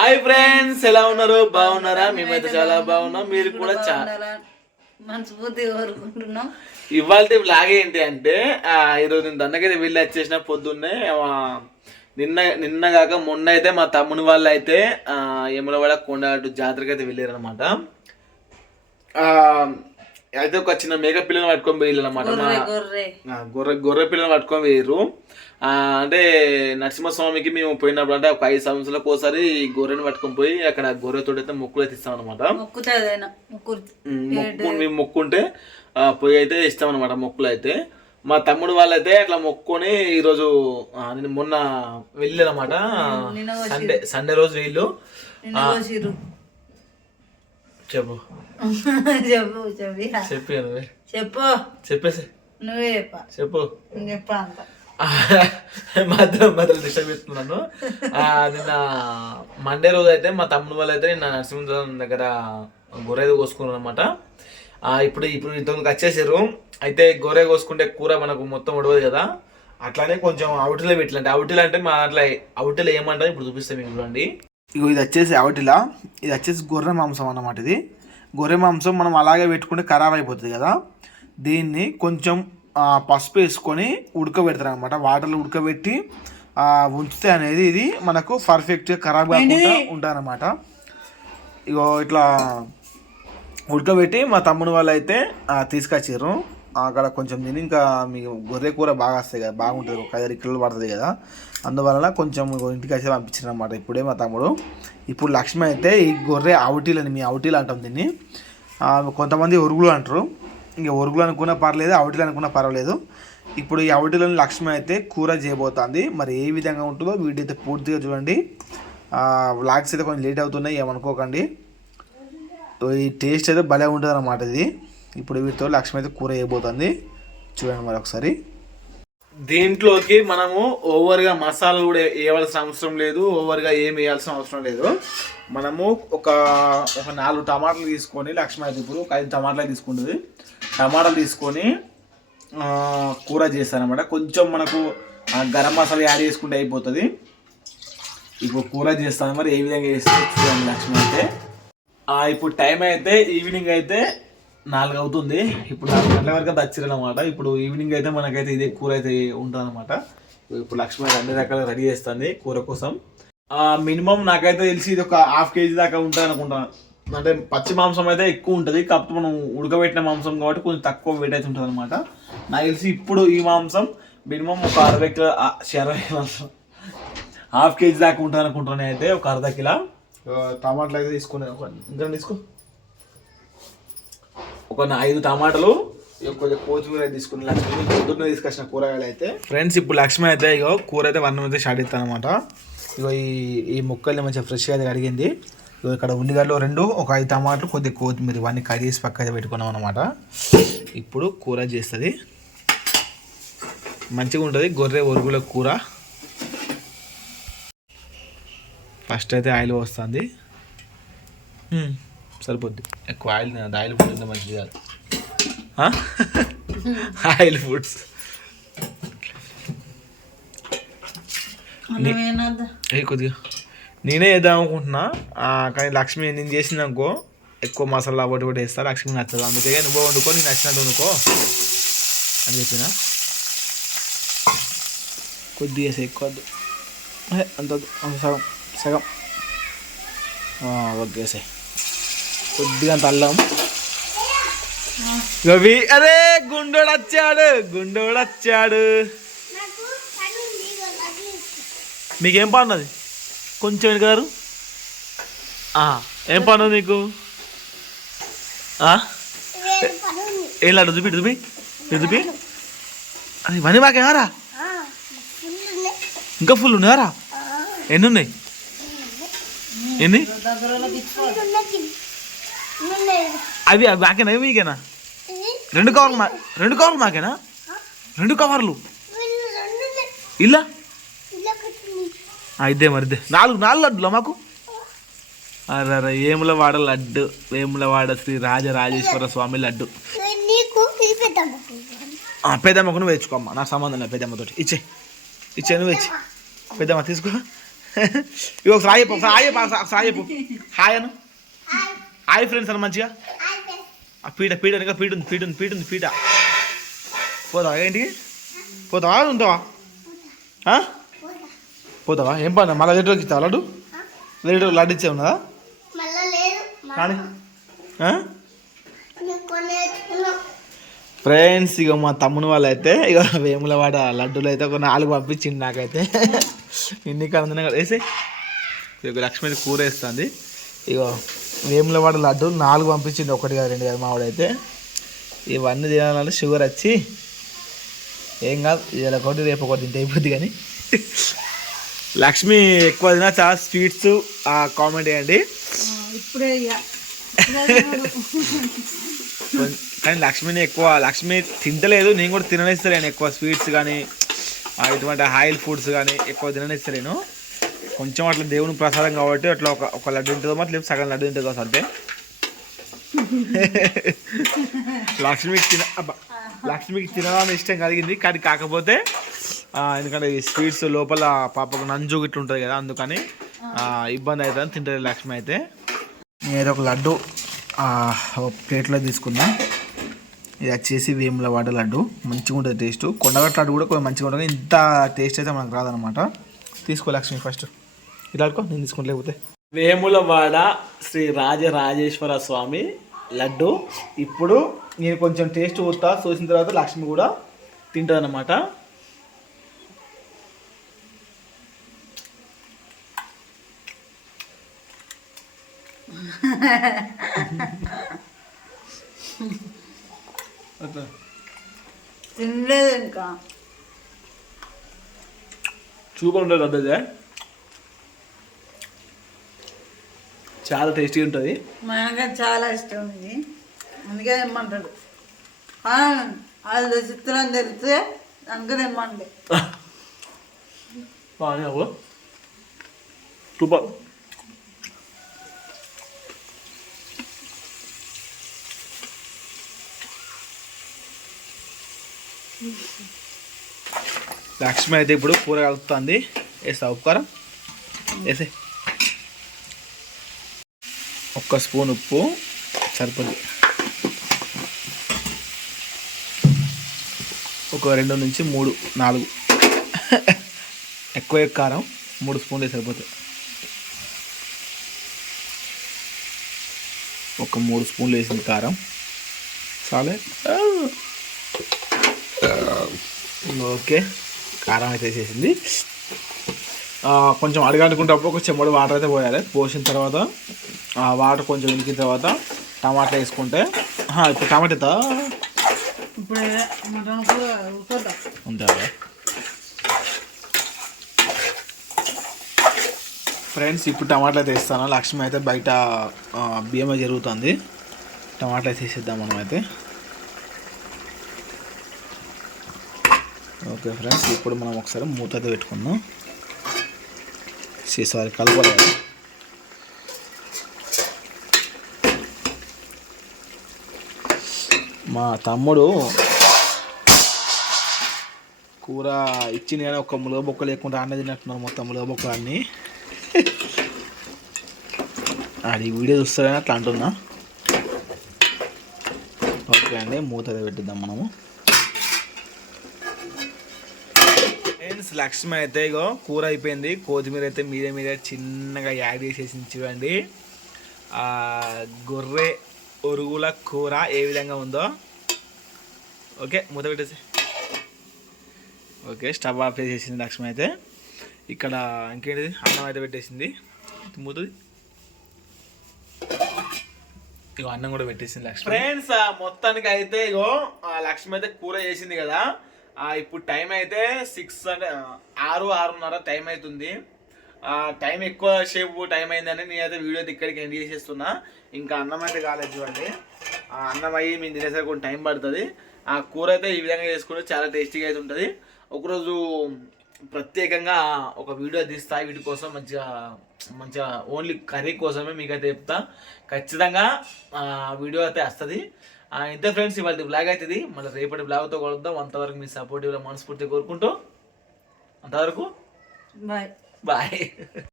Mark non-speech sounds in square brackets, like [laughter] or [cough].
Hi friends ఎలా ఉన్నారు? బాగున్నారా? మేమైతే చాలా బాగున్నాం. మీరు కూడా చాలా మనస్ఫూర్తి కోరుకుంటున్నాం. ఇవాళ బ్లాగ్ ఏంటి అంటే ఆ, ఈరోజు నేను దండకైతే వెళ్ళి వచ్చేసిన పొద్దున్నే నిన్న నిన్న కాక మొన్న అయితే మా తమ్ముని వాళ్ళు అయితే ఆ, యములవాడ కొండగట్టు జాతరకి అయితే వెళ్ళారు అనమాట అయితే ఒక చిన్న మేక పిల్లని పట్టుకొని పోయారు అనమాట గొర్రె. గొర్రె పిల్లని పట్టుకొని పోయారు ఆ, అంటే నరసింహస్వామికి మేము పోయినప్పుడు అంటే ఒక ఐదు సంవత్సరాలకు ఒకసారి గొర్రెని పట్టుకొని పోయి అక్కడ గొర్రెతో అయితే మొక్కులు అయితే ఇస్తాం అనమాట మొక్కు. మేము మొక్కుంటే పోయి అయితే ఇస్తాం అనమాట మొక్కులు అయితే. మా తమ్ముడు వాళ్ళైతే అట్లా మొక్కుకొని ఈరోజు నేను మొన్న వెళ్ళానమాట నిన్న సండే సండే రోజు వీళ్ళు. [laughs] చెప్పు. చెప్పు చెప్పి చెప్పి నువ్వే. చెప్పు. చెప్పేసి. నువ్వే చెప్ప. చెప్పు. చెప్పా అంత. మాత్రం మాత్రం డిస్టర్బ్ చేస్తున్నాను. నిన్న మండే రోజు అయితే మా తమ్ముడు వాళ్ళు అయితే నిన్న నరసింహం దగ్గర గొర్రె అయితే కోసుకున్నారు అనమాట ఇప్పుడు ఇప్పుడు ఇంతకు వచ్చేసారు. అయితే గొర్రె కోసుకుంటే కూర మనకు మొత్తం ఉడవదు కదా. అట్లానే కొంచెం అవుటిలో పెట్టాలంటే అవుటిలో అంటే మా అట్లా అవుటిలో ఏమంటారు ఇప్పుడు చూపిస్తాం మీకు చూడండి. ఇగో ఇది వచ్చేసి అవటిలా ఇది వచ్చేసి గొర్రె మాంసం అన్నమాట ఇది. గొర్రె మాంసం మనం అలాగే పెట్టుకుంటే ఖరాబ్ అయిపోతుంది కదా. దీన్ని కొంచెం పసుపు వేసుకొని ఉడకబెడతారు అనమాట వాటర్లో ఉడకబెట్టి ఆ, ఉంచితే అనేది ఇది మనకు పర్ఫెక్ట్గా ఖరాబ్ కాకుండా ఉంటారనమాట ఇగో ఇట్లా ఉడకబెట్టి మా తమ్ముడు వాళ్ళు అయితే తీసుకొచ్చారు అక్కడ కొంచెం తిని ఇంకా మీకు గొర్రె కూర బాగా వస్తాయి కదా బాగుంటుంది. ఒక ఐదు కిలోలు పడుతుంది కదా. అందువలన కొంచెం ఇంటికి వచ్చి పంపించారు అనమాట ఇప్పుడే మా తమ్ముడు. ఇప్పుడు లక్ష్మి అయితే ఈ గొర్రె అవుటీలని మీ అవుటీలు అంటాం దీన్ని. కొంతమంది ఒరుగులు అంటారు. ఇంకా ఒరుగులు అనుకున్నా పర్లేదు అవుటీలు అనుకున్నా పర్వాలేదు. ఇప్పుడు ఈ అవుటీలను లక్ష్మి అయితే కూర చేయబోతుంది. మరి ఏ విధంగా ఉంటుందో వీడియో అయితే పూర్తిగా చూడండి. వ్లాగ్స్ అయితే కొంచెం లేట్ అవుతున్నాయి ఏమనుకోకండి. ఈ టేస్ట్ అయితే భలే ఉంటుంది అన్నమాట ఇది. ఇప్పుడు వీటితో లక్ష్మి అయితే కూర చేయబోతుంది చూడండి మరి ఒకసారి. దీంట్లోకి మనము ఓవర్గా మసాలా కూడా వేయవలసిన అవసరం లేదు. ఓవర్గా ఏం వేయాల్సిన అవసరం లేదు. మనము ఒక ఒక నాలుగు టమాటాలు తీసుకొని లక్ష్మీ అయితే ఇప్పుడు ఒక ఐదు టమాటాలు తీసుకుంటుంది. టమాటాలు తీసుకొని కూర చేస్తారనమాట కొంచెం మనకు గరం మసాలా యాడ్ చేసుకుంటే అయిపోతుంది. ఇప్పుడు కూర చేస్తాను మరి ఏ విధంగా చేస్తే చూడండి లక్ష్మి అయితే. ఇప్పుడు టైం అయితే ఈవినింగ్ అయితే నాలుగు అవుతుంది ఇప్పుడు నాలుగు గంటల వరకు దచ్చిరనమాట ఇప్పుడు ఈవినింగ్ అయితే మనకైతే ఇదే కూర అయితే ఉంటుందన్నమాట. ఇప్పుడు లక్ష్మి అన్ని రకాలు రెడీ చేస్తుంది కూర కోసం. మినిమం నాకైతే తెలిసి ఇది ఒక హాఫ్ కేజీ దాకా ఉంటుంది అనుకుంటాను అంటే పచ్చి మాంసం అయితే ఎక్కువ ఉంటుంది. కాకపోతే మనం ఉడకబెట్టిన మాంసం కాబట్టి కొంచెం తక్కువ వెయిట్ అయితే ఉంటుంది అనమాట నాకు తెలిసి ఇప్పుడు ఈ మాంసం మినిమం ఒక అరవై కిలో అరవై హాఫ్ కేజీ దాకా ఉంటుంది అనుకుంటాను అయితే ఒక అర్ధ కిలో. టమాటాలు అయితే తీసుకున్నాను ఒక ఇంకా తీసుకో? ఒక ఐదు టమాటాలు. ఇక కొంచెం కొత్తిమీర తీసుకుని లక్ష్మి పొద్దున్న తీసుకొచ్చిన కూరగాయలు అయితే. ఫ్రెండ్స్ ఇప్పుడు లక్ష్మి అయితే ఇగో కూర అయితే వన్ అయితే స్టార్ట్ ఇస్తాను అనమాట ఇగో ఈ ఈ ముక్కల్ని మంచిగా ఫ్రెష్గా అయితే కడిగింది. ఇగో ఇక్కడ ఉల్లిగడ్డలు రెండు ఒక ఐదు టమాటాలు కొద్దిగా కొత్తిమీర ఇవన్నీ కడిగేసి పక్క అయితే పెట్టుకున్నాం అనమాట ఇప్పుడు కూర చేస్తుంది. మంచిగా ఉంటుంది గొర్రె ఒరుగుల కూర. ఫస్ట్ అయితే ఆయిల్ వస్తుంది సరిపోద్ది. ఎక్కువ ఆయిల్ ఆయిల్ ఫుడ్ తింటే మంచిది కాదు? Oil foods. ఏ కొద్దిగా. నేనే వేద్దాం అనుకుంటున్నా. ఆ, కానీ లక్ష్మి నేను చేసింది అనుకో ఎక్కువ మసాలా ఒకటి ఒకటి వేస్తా లక్ష్మి నచ్చదు అందుకే నువ్వు వండుకో నీకు నచ్చినట్టు వండుకో. అని చెప్పిన? కొద్దిగా ఎక్కువ అంత వద్దు. అంత సగం. సగం ఓకే వేసే. కొద్దిగా అల్లం రవి అరే గుండోడు వచ్చాడు గుండోడు వచ్చాడు. మీకేం పన్నది కొంచెం వెనకారు ఏం పను నీకు? ఏం లాడు చూపి ఇటు చూపి ఇటు చూపి. అది ఇవన్నీ మాకేమారా ఇంకా ఫుల్ ఉన్నాయారా ఎన్ని ఉన్నాయి? ఎన్ని? అవి అవి మాకేనా? ఇవి మీకేనా? రెండు కవర్లు మా రెండు కవర్లు మాకేనా? రెండు కవర్లు. ఇలా ఆ, ఇద్దే మరి ఇద్దే నాలుగు నాలుగు లడ్డులా మాకు? అరే అరే ఏముల వాడ లడ్డు వేముల వాడ శ్రీ రాజరాజేశ్వర స్వామి లడ్డు. ఇది పెద్దమ్మకు నువ్వు వేసుకోమ్మా నాకు సంబంధం లేదు పెద్దమ్మతోటి ఇచ్చే ఇచ్చే నువ్వు ఇచ్చే. పెద్దమ్మ. తీసుకో. [laughs] ఇవి ఒక సాయి చెప్పు ఒక సాయి చెప్పు ఒక సాయి చెప్పు హాయ్ ఫ్రెండ్స్ అన్న మంచిగా? ఆ పీట పీట వెనక పీట ఉంది పీట ఉంది పీట ఉంది పీట. పోతావా ఏంటికి పోతావా? ఉంటావా? పోతావా? ఏం పని? మళ్ళీ రేటు ఇస్తావా లడ్డు? రేటు లడ్డు ఇచ్చే ఉన్నదా? కానీ ఫ్రెండ్స్ ఇక మా తమ్ముని వాళ్ళు అయితే ఇక వేములవాడ లడ్డూలు అయితే ఒక నాలుగు పంపించింది నాకైతే. ఇన్ని కన్నా వేసి ఇక లక్ష్మీ కూర వేస్తుంది. ఇక వేములవాడ లడ్డూలు నాలుగు పంపించింది ఒకటి కాదు రెండు కాదు మావాడైతే. ఇవన్నీ తినాలంటే షుగర్ వచ్చి ఏం కాదు ఇలా ఒకటి రేపు ఒకటి తింటే అయిపోద్ది కానీ. లక్ష్మి ఎక్కువ తినా చాలా స్వీట్స్ కామెంట్ చేయండి. కానీ లక్ష్మిని ఎక్కువ లక్ష్మి తింటలేదు నేను కూడా తిననిస్తలేను ఎక్కువ స్వీట్స్ కానీ ఆ, ఇటువంటి ఆయిల్ ఫుడ్స్ కానీ ఎక్కువ తిననిస్తలేను కొంచెం అట్లా దేవుని ప్రసాదం కాబట్టి అట్లా ఒక ఒక లడ్డు ఉంటుందో మరి లేదు సగం లడ్డు ఉంటుంది కావచ్చు అంతే? [laughs] లక్ష్మికి తిన అబ్బా, లక్ష్మికి తినడానికి ఇష్టం కలిగింది కానీ కాకపోతే ఎందుకంటే ఈ స్వీట్స్ లోపల పాపకు నంజు గిట్ల ఉంటుంది కదా అందుకని ఇబ్బంది అవుతుంది తింటుంది లక్ష్మి అయితే. నేను ఒక లడ్డు ఒక ప్లేట్లో తీసుకున్నా. ఇది వచ్చేసి వేముల వాడ లడ్డు మంచిగా ఉంటుంది టేస్ట్. కొండగట్ట లడ్డు కూడా కొంచెం మంచిగా ఉంటుంది ఇంత టేస్ట్ అయితే మనకు రాదనమాట తీసుకో లక్ష్మి ఫస్ట్. ఇలా నేను తీసుకుంటా లేకపోతే. వేములవాడ శ్రీ రాజరాజేశ్వర స్వామి లడ్డు. ఇప్పుడు నేను కొంచెం టేస్ట్ చూస్తా చూసిన తర్వాత లక్ష్మి కూడా తింటుంది అనమాట తినలేదు ఇంకా. లడ్డు అదే చాలా టేస్టీగా ఉంటుంది. మా చాలా ఇష్టం ఇది. అందుకే తెమ్మంటాడు. అది చిత్రం తెలిస్తే అందుకే తెమ్మండి [laughs] బాగానే అవ్వ. సూపర్. లక్ష్మి అయితే ఇప్పుడు కూర కలుపుతుంది. వేసా ఉప్కారం? వేసే ఒక్క స్పూన్ ఉప్పు సరిపోద్ది ఒక రెండు నుంచి మూడు నాలుగు. ఎక్కువ కారం మూడు స్పూన్లు సరిపోతాయి. ఒక మూడు స్పూన్లు వేసింది కారం. చాలే. ఓకే. కారం అయితే వేసేసింది. కొంచెం అడగనుకుంటప్పుడు ఒక చెమ్మడి వాటర్ అయితే పోయాలి. పోసిన తర్వాత ఆ వాటర్ కొంచెం ఉడికిన తర్వాత టమాటా వేసుకుంటే ఇప్పుడు టమాటా ఉంటారా ఫ్రెండ్స్ ఇప్పుడు టమాటాలు అయితే వేస్తాను. లక్ష్మి అయితే బయట బియ్యమే జరుగుతుంది. టమాటాలు అయితే వేసేద్దాం మనం అయితే. ఓకే ఫ్రెండ్స్ ఇప్పుడు మనం ఒకసారి మూత అయితే పెట్టుకుందాం. ఈసారి కలపలేదు మా తమ్ముడు కూర ఇచ్చింది కానీ ఒక ములగబొక్క లేకుండా అన్న తిన్నట్టున్నారు మొత్తం ములగబొక్క అన్ని అది వీడియో చూస్తారని అట్లా అంటున్నా. ఓకే అండి మూత పెట్టిద్దాం మనము. ఫ్రెండ్స్ లక్ష్మి అయితే ఇగో కూర అయిపోయింది. కొత్తిమీర అయితే మీదే మీద చిన్నగా యాడ్ చేసేసి చూడండి. గొర్రె ఒరుగుల కూర ఏ విధంగా ఉందో. ఓకే మూత పెట్టేసి. ఓకే స్టవ్ ఆఫ్ చేసేసింది లక్ష్మి అయితే. ఇక్కడ ఇంకేంటిది? అన్నం అయితే పెట్టేసింది. మూతది. ఇగో అన్నం కూడా పెట్టేసింది లక్ష్మి. ఫ్రెండ్స్ మొత్తానికి అయితే ఇగో ఆ లక్ష్మి అయితే కూర చేసింది కదా. ఇప్పుడు టైం అయితే సిక్స్ అంటే ఆరు ఆరున్నర టైం అవుతుంది. ఆ, టైం ఎక్కువ సేపు టైం అయిందని నేనైతే వీడియో ఇక్కడికి ఎండ్ చేసేస్తున్నా. ఇంకా అన్నం అయితే కాలేదు చూడండి. అన్నం అయ్యి మేము తినేసరికి కొంచెం టైం పడుతుంది. ఆ కూర అయితే ఈ విధంగా చేసుకుంటే చాలా టేస్టీగా అయితే ఉంటుంది. ఒకరోజు ప్రత్యేకంగా ఒక వీడియో తీస్తా. వీటి కోసం మంచిగా మంచిగా ఓన్లీ కర్రీ కోసమే మీకైతే చెప్తా. ఖచ్చితంగా వీడియో అయితే వస్తుంది. ఇంతే ఫ్రెండ్స్ ఇవాళ బ్లాగ్ అవుతుంది మళ్ళీ రేపటి బ్లాగ్తో కలుద్దాం. అంతవరకు మీ సపోర్టివ్లో మనస్ఫూర్తి కోరుకుంటూ. అంతవరకు బాయ్ బాయ్ [laughs]